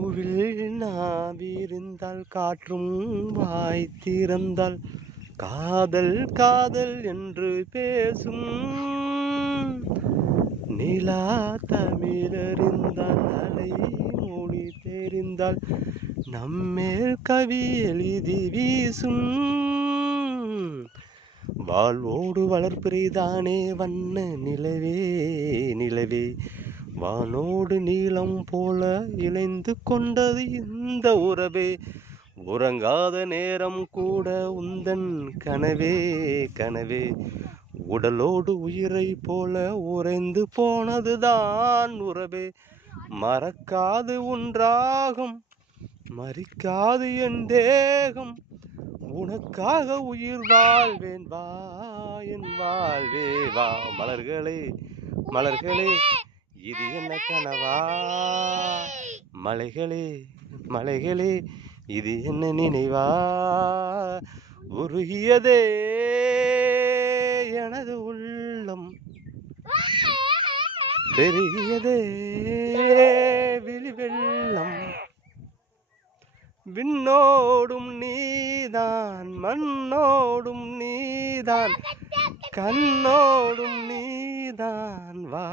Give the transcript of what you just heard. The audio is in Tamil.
பூவில் நாவிருந்தால் காற்றும் வாய் திறந்தால் காதல் காதல் என்று பேசும். நிலா தமிழறிந்தால் அலை மொழி தெரிந்தால் நம்மேல் கவி எழுதி வீசும். வாழ்வோடு வளர்ப்பிறைதானே வண்ண நிலவே நிலவே, வானோடு நீளம் போல இணைந்து கொண்டது இந்த உறவே. உறங்காத நேரம் கூட உந்தன் கனவே கனவே, உடலோடு உயிரை போல உறைந்து போனதுதான் உறவே. மறக்காது ஒன்றாகும் மறிக்காது என் தேகம், உனக்காக உயிர் வாழ்வேன் வா என் வாழ்வே வா. மலர்களே மலர்களே இது என்ன கனவா, மலைகளே மலைகளே இது என்ன நினைவா. உருகியதே எனது உள்ளம், பெருகியதே விழி வெள்ளம். விண்ணோடும் நீதான் மண்ணோடும் நீதான் கண்ணோடும் நீதான் வா.